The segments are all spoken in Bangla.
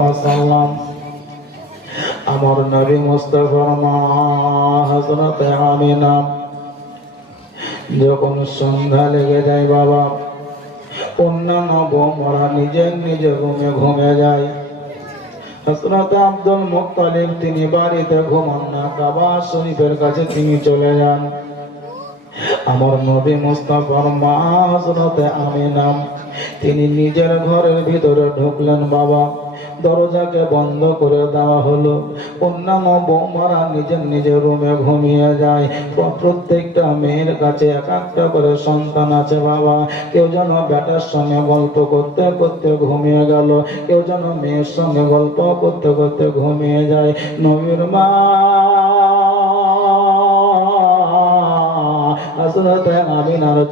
ওয়াসাল্লাম। আমার নবী মুস্তাফা মা যখন সন্ধ্যা লেগে যায় বাবা, অন্যান্য বৌমরা নিজের নিজের রুমে ঘুমে যায়। হজরত আব্দুল মুক্তালিব তিনি বাড়িতে ঘুমান না, কাবা শরীফের কাছে তিনি চলে যান। আমার নবী মুস্তাফার মা হসরতে আমি আমিনাম তিনি নিজের ঘরের ভিতরে ঢুকলেন, বাবা, দরজাকে বন্ধ করে দেওয়া হলো। অন্যান্য বৌমারা নিজের নিজের রুমে ঘুমিয়ে যায়। প্রত্যেকটা মেয়ের কাছে এক একটা করে সন্তান আছে, বাবা। কেউ যেন বেটার সঙ্গে গল্প করতে করতে ঘুমিয়ে গেল। কেউ যেন মেয়ের সঙ্গে গল্প করতে করতে ঘুমিয়ে যায়। নবীর মা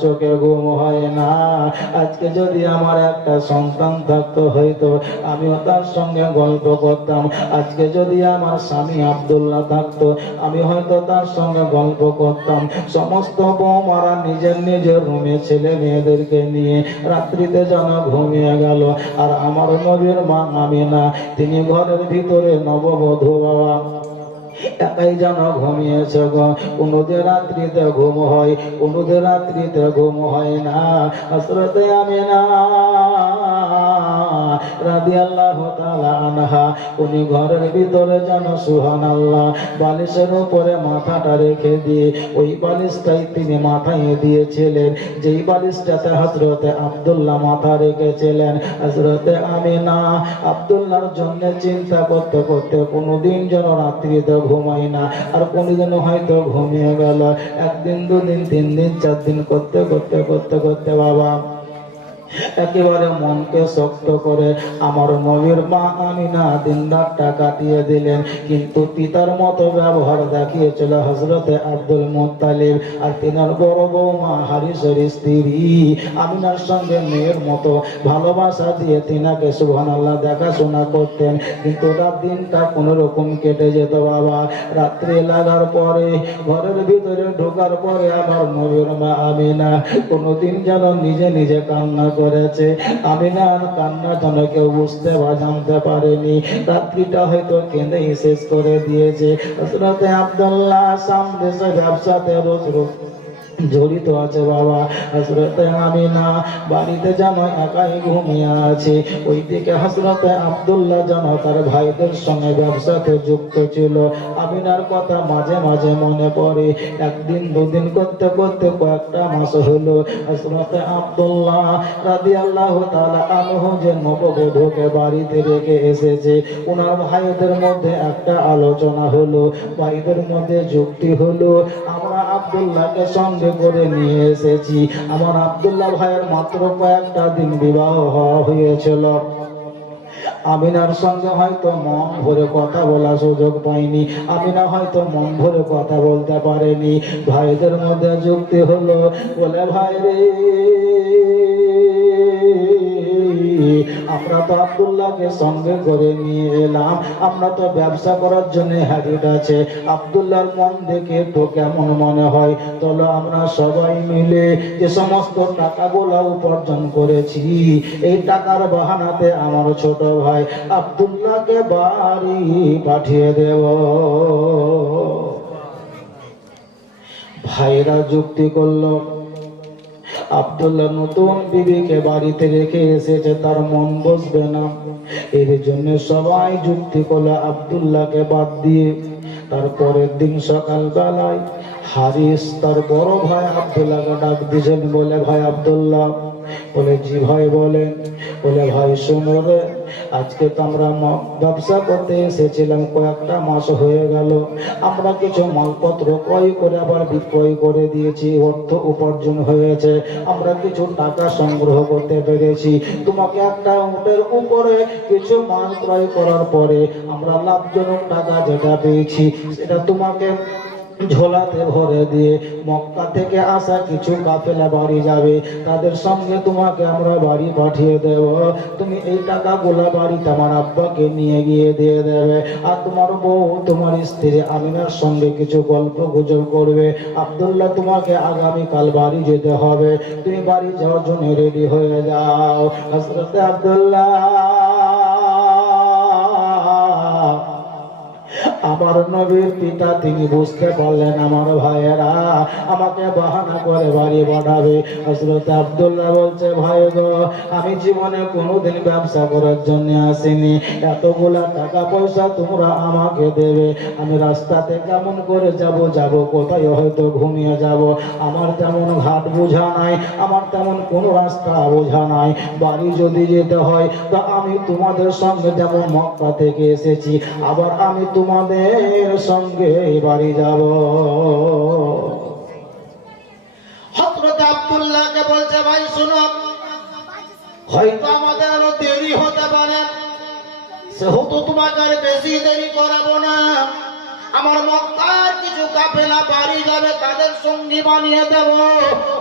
চোখে ঘুম হয় না। আজকে যদি আমার একটা সন্তান থাকতো, হয়তো আমিও তার সঙ্গে গল্প করতাম। আজকে যদি আমার স্বামী আব্দুল্লাহ থাকতো, আমি হয়তো তার সঙ্গে গল্প করতাম। সমস্ত বৌমারা নিজের নিজের রুমে ছেলে মেয়েদেরকে নিয়ে রাত্রিতে যেন ঘুমিয়ে গেল। আর আমার নবীর মা আমিনা তিনি ঘরের ভিতরে নববধূ বাবা। একাই যেন ঘুমিয়েছে গো। কোনোদের রাত্রিতে ঘুম হয় কোনোদের রাত্রিতে ঘুম হয় না। হসরতে আমি না রাদি আল্লাহ আনহা, উনি ঘরের ভিতরে যেন বালিশের উপরে মাথাটা রেখে দিয়ে ওই বালিশটাই তিনি মাথায় দিয়েছিলেন। যেই বালিশটাতে মাথা রেখেছিলেন হজরতে আমি না আব্দুল্লাহর জন্য চিন্তা করতে করতে কোনোদিন যেন রাত্রিতে ঘুমাই না, আর কোনোদিন হয়তো ঘুমিয়ে গেল। একদিন, দুদিন, তিন দিন, চার দিন করতে করতে করতে করতে বাবা একেবারে মনকে শক্ত করে আমার নবীর মা আমিনা দিন রাতটা কাটিয়ে দিলেন। কিন্তু পিতার মতো ব্যবহার দেখিয়েছিল হজরতে আব্দুল মুত্তালিব আর তিনার বড় বৌমা হারিসের স্ত্রী আমিনার সঙ্গে মেয়ের মতো ভালোবাসা দিয়ে তিনাকে সুবহান আল্লাহ দেখাশোনা করতেন। কিন্তু রাত দিনটা কোনো রকম কেটে যেত বাবা। রাত্রি লাগার পরে, ঘরের ভিতরে ঢোকার পরে আমার নবীর মা আমিনা কোনোদিন যেন নিজে নিজে কান্না করেছে। আমিনা আর কান্না যেন কেউ বুঝতে বা জানতে পারেনি। রাত্রিটা হয়তো কেঁদেই শেষ করে দিয়েছে। আব্দুল্লাহ সামনে ব্যবসাতে রোজ রোজ জড়িত আছে বাবা হসরতে আমিনা। বাড়িতে যেন একাই ঘুমিয়ে আছে। ওইদিকে হসরতে আব্দুল্লাহ যেন তার ভাইদের সঙ্গে ব্যবসাতে যুক্ত ছিল। আমিনার কথা মাঝে মাঝে মনে পড়ে। একদিন দুদিন করতে করতে কয়েকটা মাস হলো। হসরতে আব্দুল্লাহ রাদি আল্লাহ তালা আনহ যে নববধূকে বাড়িতে রেখে এসেছে ওনার ভাইদের মধ্যে একটা আলোচনা হলো। ভাইদের মধ্যে যুক্তি হলো, আমরা আব্দুল্লাহকে সঙ্গে করে নিয়ে এসেছি। আমার আব্দুল্লাহ ভাইয়ের মাত্র কয়েকটা দিন বিবাহ হয়েছিল। আমিনার সঙ্গে হয়তো মন ভরে কথা বলার সুযোগ পাইনি। আমিনা হয়তো মন ভরে কথা বলতে পারেনি। ভাইদের মধ্যে যুক্তি হলো, বলে ভাই রে আমরা তো আব্দুল্লাহকে সঙ্গে করে নিয়ে এলাম। আমরা তো ব্যবসা করার জন্য হ্যাবিট আছে। আব্দুল্লাহর মন দেখে তো কেমন মনে হয়? চলো আমরা সবাই মিলে যে সমস্ত টাকাগুলো উপার্জন করেছি, এই টাকার বাহানাতে আমার ছোট ভাই আব্দুল্লাহকে বাড়ি পাঠিয়ে দেব। ভাইরা যুক্তি করল আব্দুল্লাহ নতুন বিবিকে বাড়িতে রেখে এসেছে, তার মন বসবে না। এর জন্য সবাই যুক্তি করল আব্দুল্লাহকে বাদ দিয়ে। তারপরের দিন সকাল বেলায় হারিস তার বড় ভাই আবদুল্লাহকে ডাক দিয়েছেন বলে, ভাই আব্দুল্লাহ বলে, জি ভাই বলেন। বলে, ভাই শোনো রে, আজকে তো আমরা ব্যবসা করতে এসেছিলাম, কয়েকটা মাস হয়ে গেল। আমরা কিছু মালপত্র ক্রয় করে আবার বিক্রয় করে দিয়েছি, অর্থ উপার্জন হয়েছে। আমরা কিছু টাকা সংগ্রহ করতে পেরেছি। তোমাকে একটা উটের উপরে কিছু মাল ক্রয় করার পরে আমরা লাভজনক টাকা যেটা পেয়েছি, সেটা তোমাকে ঝোলাতে ভরে দিয়ে মক্কা থেকে আসা কিছু কাফেলা বাড়ি যাবে। তাদের সঙ্গে তোমাকে আমরা বাড়ি পাঠিয়ে দেব। তুমি এই টাকাগুলা বাড়িতে আমার আব্বাকে নিয়ে গিয়ে দিয়ে দেবে। আর তোমার বউ, তোমার স্ত্রী আমিনার সঙ্গে কিছু গল্প গুজব করবে। আব্দুল্লাহ, তোমাকে আগামীকাল বাড়ি যেতে হবে। তুমি বাড়ি যাওয়ার জন্য রেডি হয়ে যাও। হজরতে আব্দুল্লাহ। আমার নবীর পিতা তিনি বুঝতে পারলেন আমার ভাইয়েরা আমাকে বাহানা করে বাড়ি পাঠাবে। হজরত আব্দুল্লাহ বলছে, ভাই গো, আমি জীবনে কোনোদিন ব্যবসা করার জন্য আসিনি। এতগুলা টাকা পয়সা তোমরা আমাকে দেবে। আমি রাস্তাতে কেমন করে যাব যাব কোথায় হয়তো ঘুমিয়ে যাব। আমার তেমন ঘাট বোঝা নাই, আমার তেমন কোনো রাস্তা বোঝা নাই। বাড়ি যদি যেতে হয়, তা আমি তোমাদের সঙ্গে যেমন মক্কা থেকে এসেছি, আবার আমি তোমাদের সঙ্গে বাড়ি যাব। হজরত আব্দুল্লাহকে বলছে, ভাই, শুনো। হয়তো আমাদের আরও দেরি হতে পারে। সেহেতু তোমাকে আর বেশি দেরি করাবো না। আমার মক্কার কিছু কাফেলা বাড়ি যাবে, তাদের সঙ্গী বানিয়ে দেব।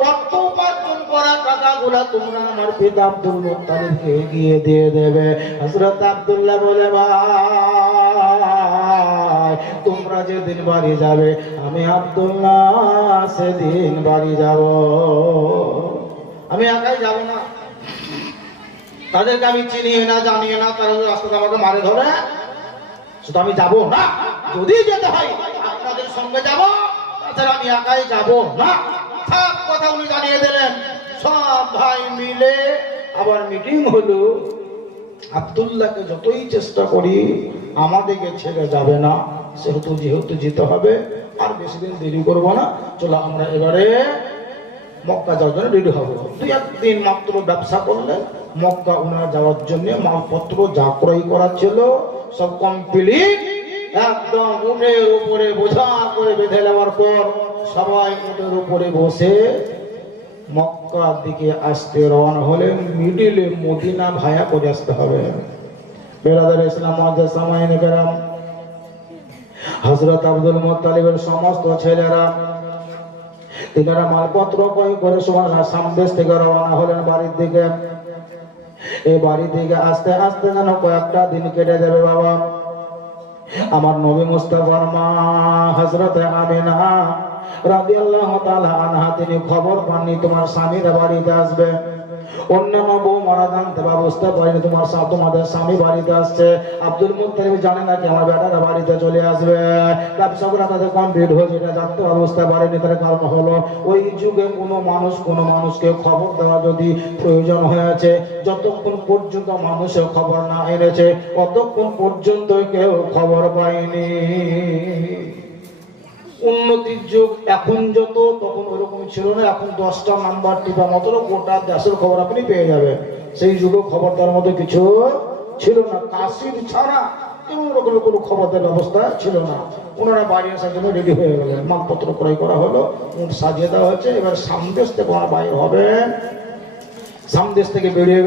অর্থ উপার্জন করা টাকাগুলা তোমরা আমার পিতা আব্দুল মুত্তালিবকে গিয়ে দিয়ে দেবে। হযরত আব্দুল্লাহ বলে, ভাই তোমরা যেদিন বাড়ি যাবে, আমি আব্দুল্লাহ সেদিন বাড়ি যাব। আমি একাই যাব না। তাদেরকে আমি চিনি না জানিয়ে না তারা রাস্তাতে আমাকে মারে ধরে। শুধু আমি যাব না। যদি যেতে হয়, আপনাদের সঙ্গে যাব। তাছাড়া আমি একাই যাব না। সব কথা উনি জানিয়ে দিলেন। সব ভাই মিলে আবার মিটিং হলো। আব্দুল্লাহকে যতই চেষ্টা করি আমাদেরকে ছেড়ে যাবে না। সেহেতু যেহেতু যেতে হবে, আর বেশি দিন দেরি করব না। চলো আমরা এবারে মক্কা যাওয়ার জন্য রেডি হব। দুই একদিন মাত্র ব্যবসা করলে মক্কা ওনার যাওয়ার জন্য মালপত্র যা ক্রয় করা ছিল, সব কমপ্লিট একদম উঠের উপরে বোঝা করে বেঁধে নেওয়ার পর সবাই উঠের উপরে বসে মক্কার দিকে আসতে রওনা হলে মিডিলে মদিনা ভায়া করে আসতে হবে। বেরাদার ইসলাম মহাজাজ সামাইন কেরাম হজরত আব্দুল মুত্তালিবের সমস্ত ছেলেরা, তিনারা মালপত্র কই করে সময় সামদেশ থেকে রওনা হলেন বাড়ির দিকে। এই বাড়ি থেকে আস্তে আস্তে যেন কয়েকটা দিন কেটে যাবে, বাবা। আমার নবী মুস্তাফার মা, হযরত আমিনা রাদিয়াল্লাহু তাআলা আনহা, তিনি খবর পাননি, তোমার স্বামীর বাড়িতে আসবে। অন্যান্য বউ মারা পারিনি তোমার তোমাদের স্বামী বাড়িতে আসছে। আব্দুল জানে না কি আমার বেটারা বাড়িতে চলে আসবে। ব্যবসাগুলো তাদের কমপ্লিট হয়েছে এটা জানতে তার কারণ হলো ওই যুগে কোনো মানুষ, কোনো মানুষকে খবর দেওয়া যদি প্রয়োজন হয়েছে, যতক্ষণ পর্যন্ত মানুষের খবর না এনেছে ততক্ষণ পর্যন্ত কেউ খবর পায়নি। উন্নতির যুগ এখন যত, তখন ওরকম ছিল না, এখন দশটা নাম্বার টিপা মতো গোটা দেশের খবর আপনি পেয়ে যাবেন। সেই যুগে খবর দেওয়ার মতো কিছু ছিল না। কাশির ছাড়া কোনো রকমের কোনো খবর দেওয়ার ব্যবস্থা ছিল না। ওনারা আসার জন্য রেডি হয়ে ক্রয় করা হলো দেওয়া হয়েছে। এবার সামদেশ থেকে সামদেশ থেকে বেরিয়ে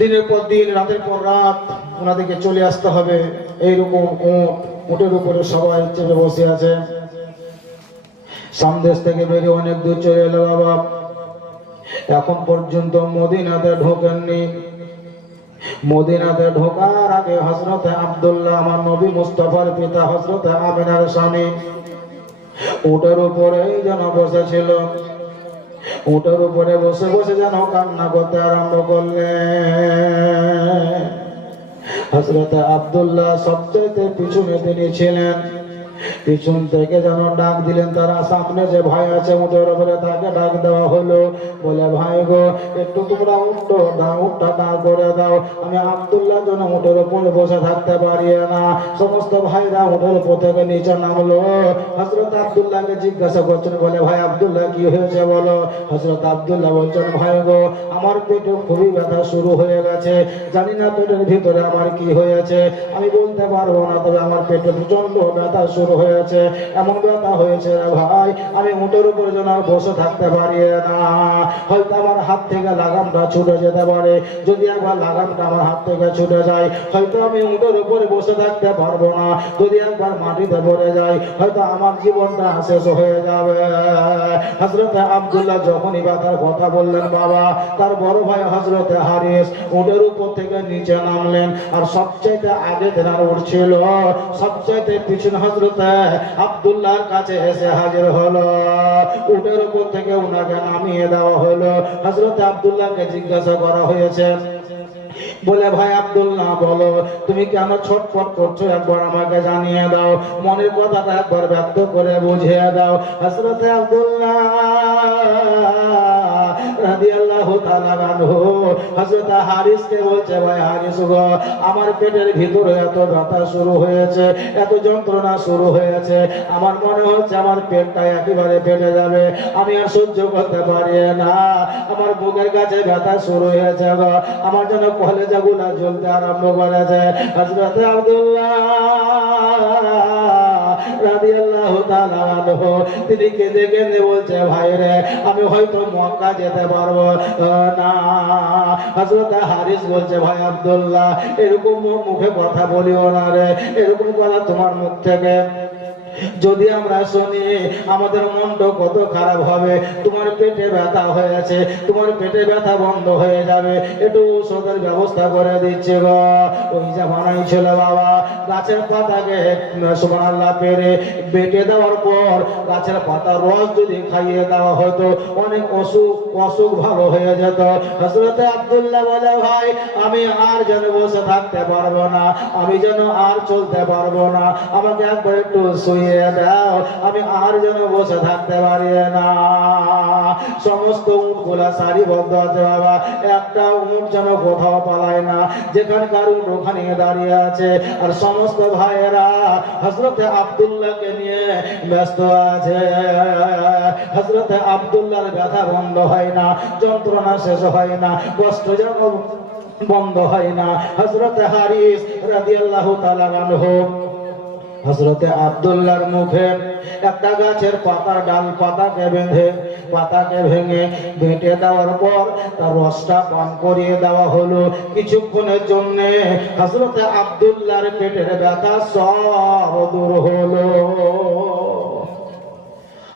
দিনের পর দিন, রাতের পর রাত ওনাদেরকে চলে আসতে হবে। এইরকম উট উটের উপরে সবাই চেপে বসে আছে। সামদেশ থেকে বেরিয়ে অনেক দূর চলে এলো বাবা। এখন পর্যন্ত মদিনাতে ঢোকেননি। মদিনাতে ঢোকার আগে হজরতে আব্দুল্লাহ আমার নবী মুস্তফার পিতা হজরতে আমিনার স্বামী উটের উপরে যেন বসেছিল। উটের উপরে বসে বসে যেন কান্না করতে আরম্ভ করলেন। হজরত আব্দুল্লাহ সবচাইতে পিছনে তিনি ছিলেন পিছন থেকে যেন ডাক দিলেন তারা, সামনে যে ভাই আছে উঠের উপরে তাকে ডাক দেওয়া হলো। বলে, ভাই গো, একটু তোমরা উঠো, দাও, উঠটা দাঁড় করে দাও। আমি আব্দুল্লাহ যেন উঠের উপরে বসে থাকতে পারি না। সমস্ত ভাইরা উঠের উপর থেকে নিচে নামলো। হজরত আব্দুল্লাহকে জিজ্ঞাসা করছেন, বলে, ভাই আব্দুল্লাহ, কি হয়েছে বলো? হজরত আব্দুল্লাহ বলছেন, ভাই গো, আমার পেটে খুবই ব্যথা শুরু হয়ে গেছে। জানি না পেটের ভিতরে আমার কি হয়েছে। আমি বলতে পারব না, তবে আমার পেটে প্রচণ্ড ব্যথা শুরু হয়েছে। এমন ব্যথা হয়েছে রে ভাই, আমি উটের উপর যেন আর বসে থাকতে পারি না। হয়তো আমার হাত থেকে লাগামটা ছুটে যেতে পারে। যদি একবার লাগামটা আমার হাত থেকে ছুটে যায়, হয়তো আমি উটের উপরে বসে থাকতে পারব না। যদি একবার মাটিতে পড়ে যাই হয়তো আমার জীবনটা শেষ হয়ে যাবে। হজরতে আব্দুল্লাহ যখনই ব্যথার কথা বললেন, বাবা, তার বড় ভাই হজরতে হারিস উটের উপর থেকে নিচে নামলেন। আর সবচাইতে আগে তেনার উঠছিল সবচাইতে পিছনে হজরতে আব্দুল্লাহর কাছে এসে হাজির হলো। উটের উপর থেকে উনাকে নামিয়ে দেওয়া হলো। হজরতে আব্দুল্লাহকে জিজ্ঞাসা করা হয়েছে, বলে, ভাই আব্দুল্লাহ, বলো, তুমি কেন ছটফট করছ? একবার আমাকে জানিয়ে দাও, মনের কথাটা একবার ব্যক্ত করে বুঝিয়ে দাও। হজরতে আব্দুল্লাহ আমার পেটের ভিতরে এত ব্যথা শুরু হয়েছে, এত যন্ত্রণা শুরু হয়েছে। আমার মনে হচ্ছে আমার পেটটা একেবারে ফেটে যাবে। আমি আর সহ্য করতে পারি না। আমার বুকের কাছে ব্যথা শুরু হয়েছে গো। আমার যেন কলেজা গুলা জ্বলতে আরম্ভ করেছে। হযরত আব্দুল্লাহ রাদিয়াল্লাহু তাআলা আনহু। তিনি কেঁদে কেঁদে বলছে, ভাই রে, আমি হয়তো মক্কা যেতে পারব। না। হযরত হারিস বলছে, ভাই আব্দুল্লাহ, এরকম মুখে কথা বলিও না রে। এরকম কথা তোমার মুখ থেকে যদি আমরা শুনি, আমাদের মনটা কত খারাপ হবে, তোমার পেটে ব্যথা হয়েছে, তোমার পেটে ব্যথা বন্ধ হয়ে যাবে, একটু ঔষধের ব্যবস্থা করে দিচ্ছে গো। ওই জামানাই ছিল বাবা, গাছের পাতাকে, সুবহানাল্লাহ, পেরে বেটে দেওয়ার পর গাছের পাতার রস যদি খাইয়ে দেওয়া হতো, অনেক অসুখ অসুখ ভালো হয়ে যেত। হজরতে আব্দুল্লাহ বলে, ভাই, আমি আর যেন বসে থাকতে পারব না, আমি যেন আর চলতে পারব না, আমাকে একবার একটু শুয়ে দাও, আমি আর যেন বসে থাকতে পারি না। সমস্ত উটগুলা সারিবদ্ধ আছে বাবা, একটা উট যেন কোথাও পালায় না, যেখানকার উট ওখানে দাঁড়িয়ে আছে। আর সমস্ত ভাইয়েরা হজরতে আব্দুল্লাহকে নিয়ে ব্যস্ত আছে। হজরতে আব্দুল্লাহর ব্যথা বন্ধ হয় না, যন্ত্রণা শেষ হয় না, কষ্ট যেন বন্ধ হয় না। হজরতে হারিস রাদিয়াল্লাহু তাআলা আনহু হজরতে আব্দুল্লাহর মুখে একটা গাছের পাতা ডাল পাতাকে বেঁধে, পাতাকে ভেঙে বেঁটে দেওয়ার পর তার রসটা পান করিয়ে দেওয়া হলো। কিছুক্ষণের জন্যে হজরতে আব্দুল্লাহর পেটের ব্যথা সব দূর হলো।